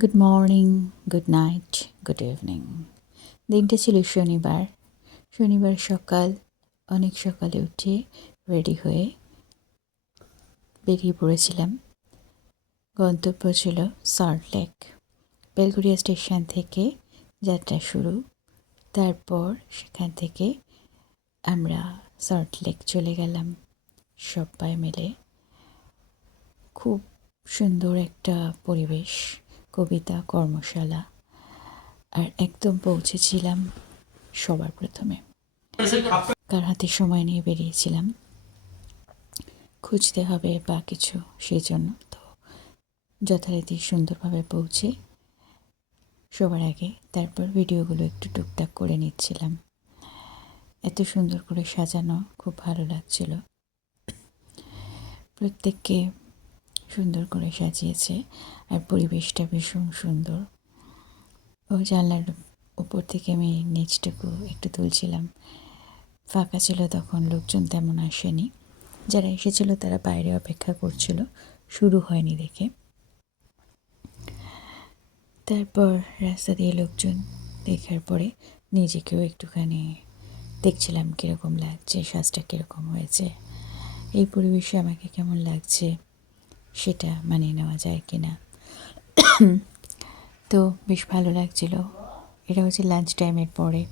Good morning, good night, good evening. দিনটা ছিল শনিবার সকাল। অনেক সকালে উঠে রেডি হয়ে বেরিয়ে পড়েছিলাম। গন্তব্য ছিল সল্ট লেক। বেলঘরিয়া স্টেশন থেকে যাত্রা শুরু। তারপর সেখান থেকে আমরা সল্ট লেক চলে গেলাম সবাই মিলে। খুব সুন্দর একটা পরিবেশ, কবিতা কর্মশালা। আর একদম পৌঁছেছিলাম সবার প্রথমে, কার হাতে সময় নিয়ে বেরিয়েছিলাম, খুঁজতে হবে বা কিছু, সেই জন্য তো যথারীতি সুন্দরভাবে পৌঁছে সবার আগে তারপর ভিডিওগুলো একটু টুকটাক করে নিচ্ছিলাম। এত সুন্দর করে সাজানো, খুব ভালো লাগছিল। প্রত্যেককে সুন্দর করে সাজিয়েছে আর পরিবেশটা ভীষণ সুন্দর। ও জানলার উপর থেকে আমি নিচটুকু একটু তুলছিলাম। ফাঁকা ছিল তখন, লোকজন তেমন আসেনি। যারা এসেছিল তারা বাইরে অপেক্ষা করছিল, শুরু হয়নি দেখে। তারপর রাস্তা দিয়ে লোকজন দেখার পরে নিজেকেও একটুখানি দেখছিলাম কীরকম লাগছে, সাজটা কীরকম হয়েছে, এই পরিবেশে আমাকে কেমন লাগছে সেটা মানিয়ে নেওয়া যায় কি না। তো বেশ ভালো লাগছিল। এটা হচ্ছে লাঞ্চ টাইমের পরে,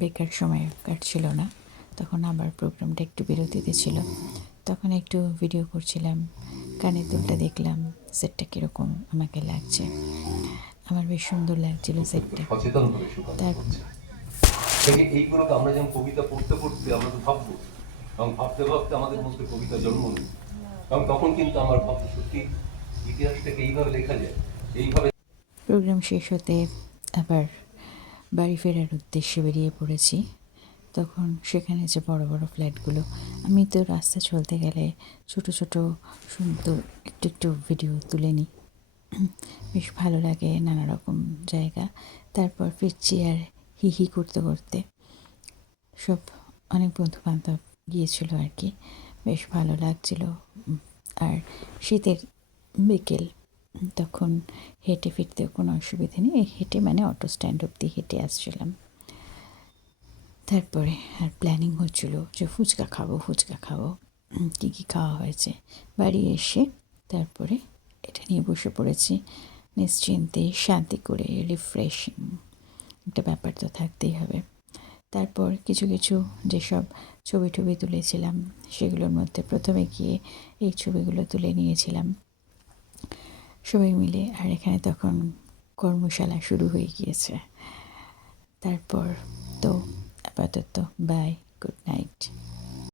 বেকার সময় কাটছিল না, তখন আবার প্রোগ্রামটা একটু বিরতিতে ছিল। তখন একটু ভিডিও করছিলাম, কানের দুলটা দেখলাম সেটটা কীরকম আমাকে লাগছে। আমার বেশ সুন্দর লাগছিল সেটটা। তার এইগুলোকে আমরা যেমন কবিতা পড়তে পড়তে আমরা তো ভাববো, এবং ভাবতে ভাবতে আমাদের মধ্যে কবিতা জন্ম নেই, এবং তখন কিন্তু আমার ভাবতে সত্যি ইতিহাসটাকে এইভাবে লেখা যায়, এইভাবে। প্রোগ্রাম শেষ হতে আবার বাড়ি ফেরার উদ্দেশ্যে বেরিয়ে পড়েছি। তখন সেখানে যে বড় বড় ফ্ল্যাটগুলো, আমি তো রাস্তা চলতে গেলে ছোট ছোট সুন্দর একটু একটু ভিডিও তুলে নিই, বেশ ভালো লাগে নানা রকম জায়গা। তারপর ফিরছি আর হি হি করতে করতে। সব অনেক বন্ধুবান্ধব গিয়েছিল আর কি, বেশ ভালো লাগছিল। আর শীতের বিকেল, তখন হেঁটে ফিরতেও কোনো অসুবিধে নেই। হেঁটে মানে অটো স্ট্যান্ড অবধি হেঁটে আসছিলাম। তারপরে আর প্ল্যানিং হচ্ছিল যে ফুচকা খাবো। কী কী খাওয়া হয়েছে। বাড়ি এসে তারপরে এটা নিয়ে বসে পড়েছি নিশ্চিন্তে, শান্তি করে, রিফ্রেশিং একটা ব্যাপার তো থাকতেই হবে। তারপর কিছু কিছু যেসব ছবি টবি তুলেছিলাম সেগুলোর মধ্যে প্রথমে গিয়ে এই ছবিগুলো তুলে নিয়েছিলাম সবাই মিলে। আর এখানে তখন কর্মশালা শুরু হয়ে গিয়েছে। তারপর তো আপাতত বাই, গুড নাইট।